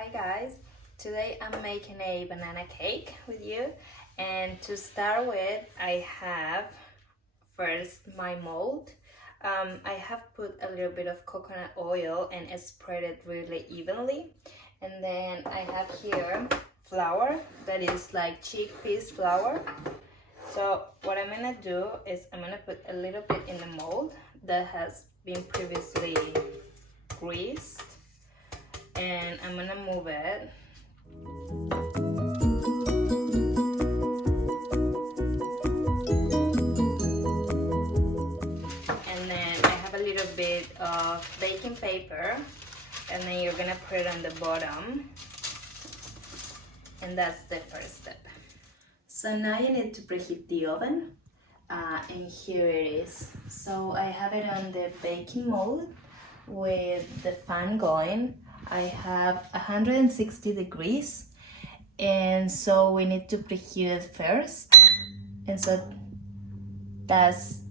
Hi guys, today I'm making a banana cake with you, and to start with I have first my mold. I have put a little bit of coconut oil and spread it really evenly, and then I have here flour that is like chickpeas flour. So what I'm gonna do is I'm gonna put a little bit in the mold that has been previously greased, and I'm gonna move it. And then I have a little bit of baking paper, and then you're gonna put it on the bottom, and that's the first step. So now you need to preheat the oven, and here it is. So I have it on the baking mode with the fan going. I have 160 degrees, and so we need to preheat it first, and so that's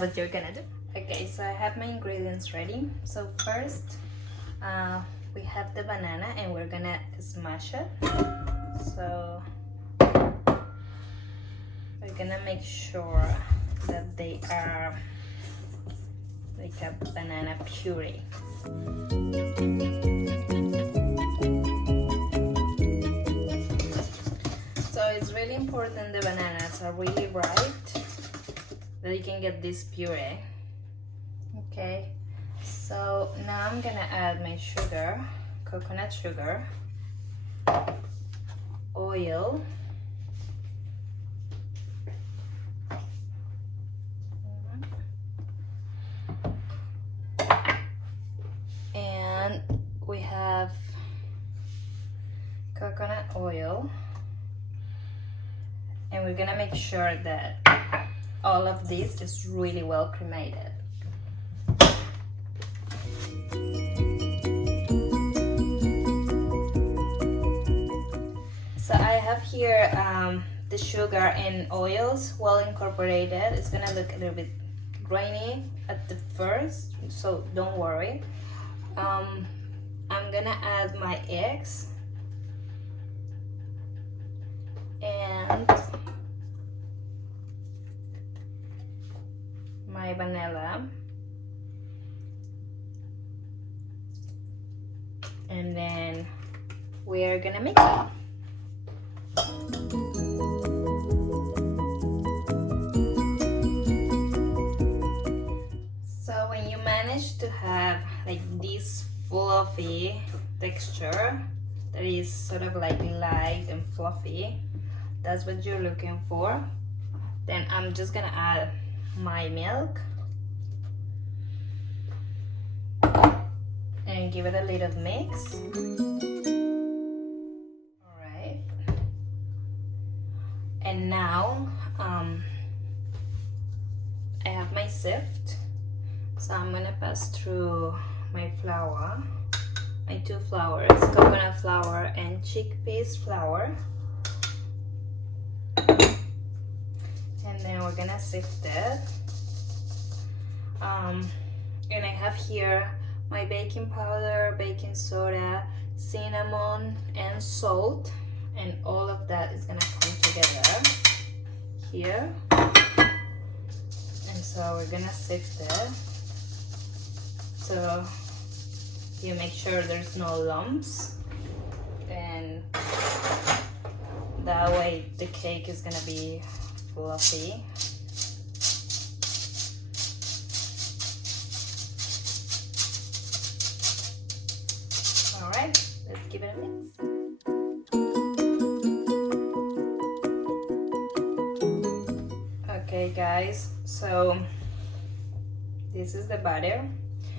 what you're gonna do. Okay, so I have my ingredients ready. So first we have the banana, and we're gonna smash it. So we're gonna make sure that they are like a banana puree. So it's really important the bananas are really ripe, that you can get this puree. Okay, so now I'm gonna add my sugar, coconut sugar, oil, and we have coconut oil, and we're gonna make sure that all of this is really well cremated. So I have here the sugar and oils well incorporated. It's gonna look a little bit grainy at the first, so don't worry. I'm gonna add my eggs and my vanilla, and then we're gonna mix it. So when you manage to have like this fluffy texture that is sort of like light and fluffy, that's what you're looking for, then I'm just gonna add my milk and give it a little mix. All right, and now I have my sift, so I'm gonna pass through my flour, my two flours, coconut flour and chickpeas flour, and then we're gonna sift it. And I have here my baking powder, baking soda, cinnamon, and salt, and all of that is gonna come together here. And so we're gonna sift it, so you make sure there's no lumps, and that way the cake is gonna be fluffy. All right, let's give it a mix. Okay guys, so this is the batter,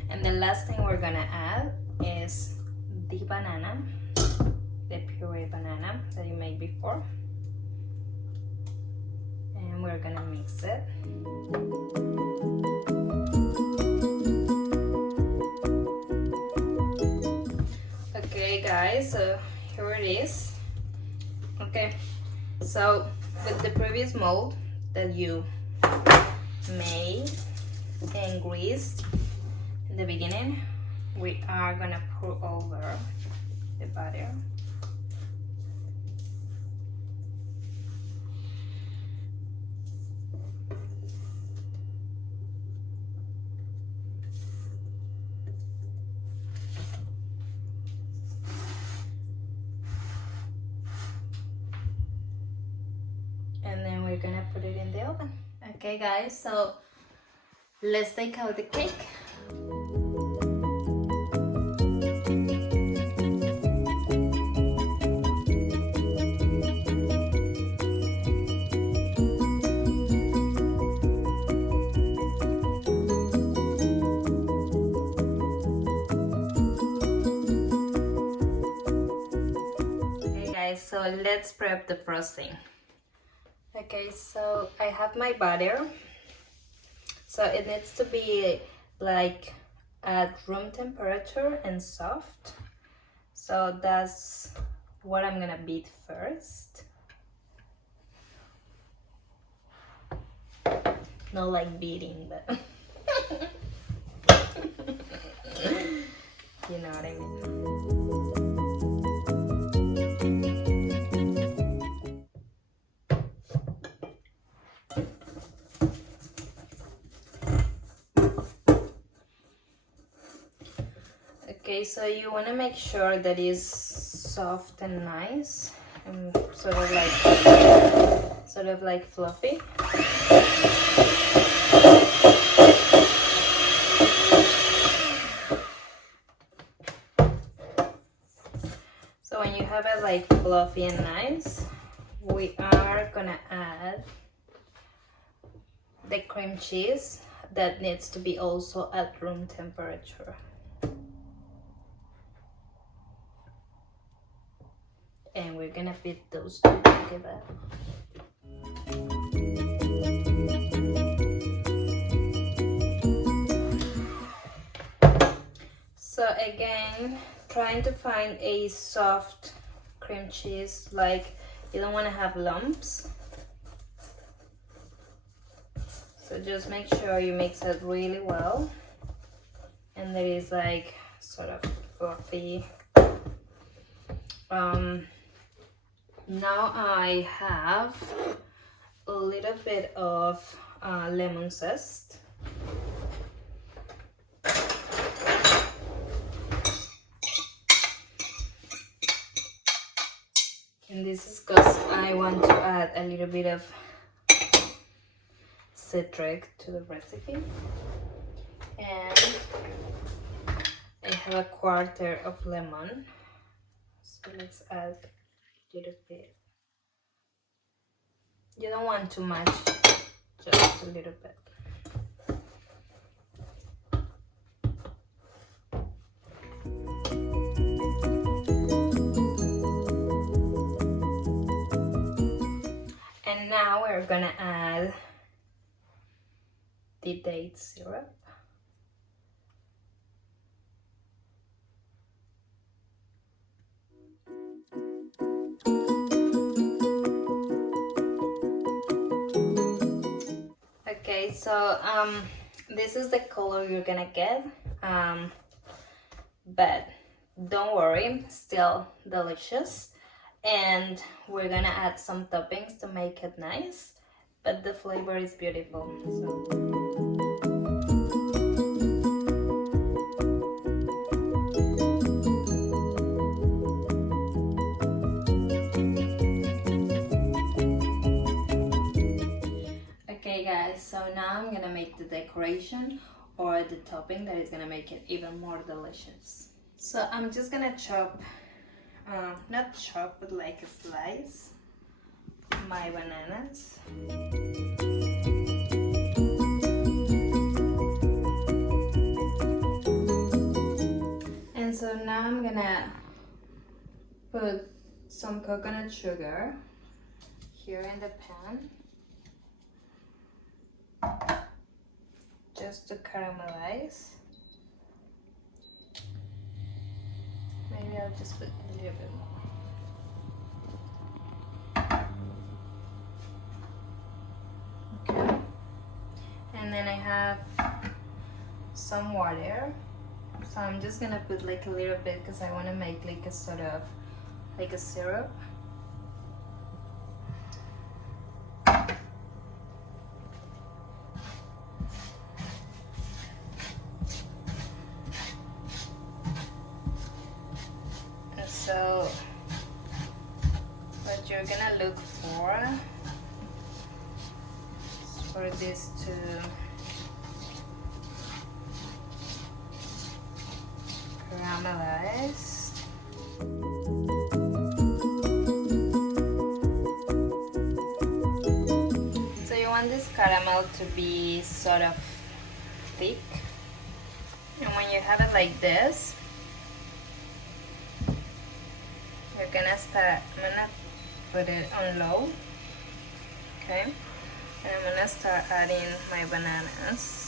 and the last thing we're gonna add is the banana, the puree banana that you made before, and we're gonna mix it. Okay guys, so here it is. Okay, so with the previous mold that you made and greased in the beginning, we are gonna pour over the butter. And then we're gonna put it in the oven. Okay guys, so let's take out the cake. Okay guys, so let's prep the frosting. Okay, so I have my butter. So it needs to be like at room temperature and soft. So that's what I'm gonna beat first. Not like beating, but you know what I mean. Okay, so you want to make sure that it's soft and nice and sort of like fluffy. So when you have it like fluffy and nice, we are gonna add the cream cheese that needs to be also at room temperature. And we're gonna beat those two together. So again, trying to find a soft cream cheese, like you don't want to have lumps. So just make sure you mix it really well and there is like sort of fluffy. Now I have a little bit of lemon zest. And this is because I want to add a little bit of citric to the recipe. And I have a quarter of lemon. So let's add a little bit. You don't want too much, just a little bit. And now we're gonna add the date syrup. Okay, so this is the color you're gonna get, but don't worry, still delicious. And we're gonna add some toppings to make it nice, but the flavor is beautiful. Okay guys, so now I'm gonna make the decoration or the topping that is gonna make it even more delicious. So I'm just gonna chop, not chop, but like a slice my bananas. And so now I'm gonna put some coconut sugar here in the pan just to caramelize. Maybe I'll just put a little bit more. Okay. And then I have some water, So I'm just gonna put like a little bit because I want to make like a sort of like a syrup. And so what you're gonna look for is for this to caramelize. So you want this caramel to be sort of thick, and when you have it like this, you're gonna start, I'm gonna put it on low, okay, and I'm gonna start adding my bananas.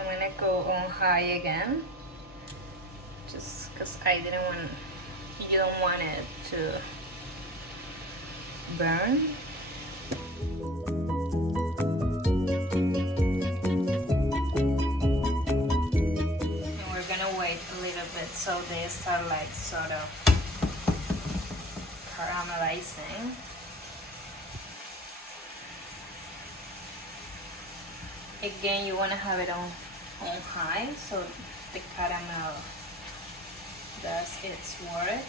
I'm gonna go on high again, just because you don't want it to burn. And we're gonna wait a little bit so they start like sort of caramelizing. Again, you want to have it on high so the caramel does its work.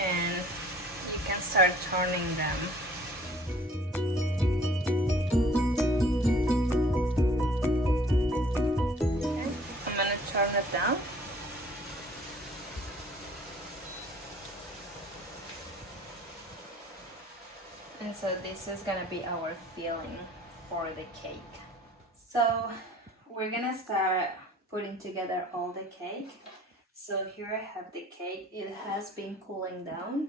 And you can start turning them. Okay, I'm gonna turn it down. And so this is gonna be our filling for the cake. So we're gonna start putting together all the cake. So here I have the cake. It has been cooling down.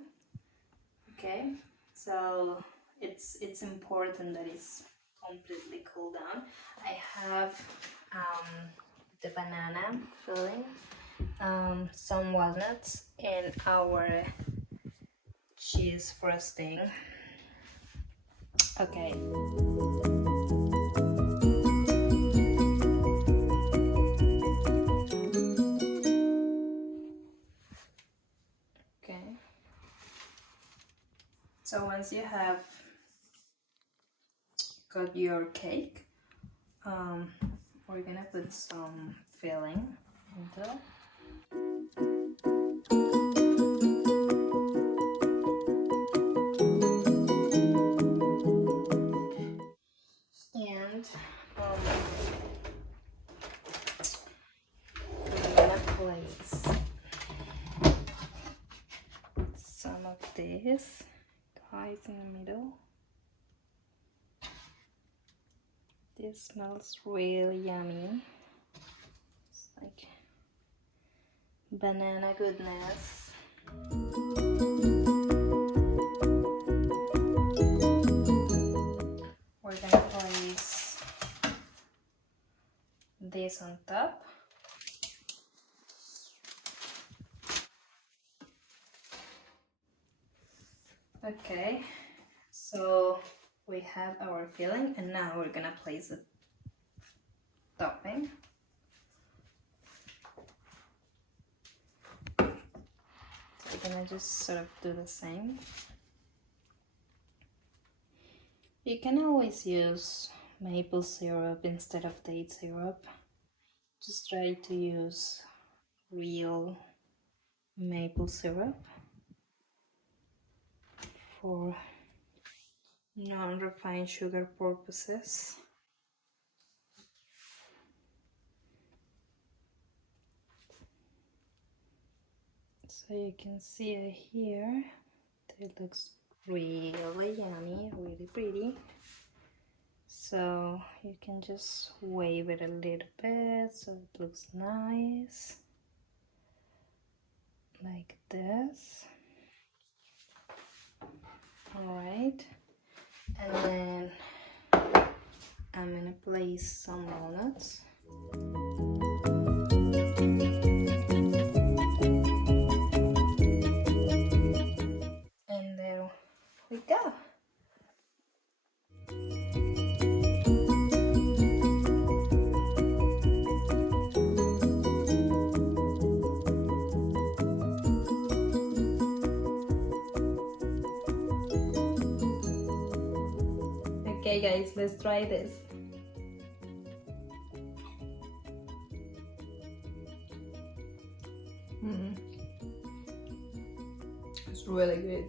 Okay, so it's important that it's completely cooled down. I have the banana filling, some walnuts, and our cheese frosting. Okay. Okay. So once you have got your cake, we're gonna put some filling into it. And I'm gonna place some of this guys in the middle. This smells really yummy. It's like banana goodness. We're gonna place this on top. Okay, so we have our filling, and now we're gonna place the topping. So we're gonna just sort of do the same. You can always use maple syrup instead of date syrup. Just try to use real maple syrup for non-refined sugar purposes. So you can see it here. It looks really yummy, really pretty. So you can just wave it a little bit so it looks nice, like this. All right, and then I'm gonna place some walnuts. And there we go. Okay guys, let's try this. It's really good.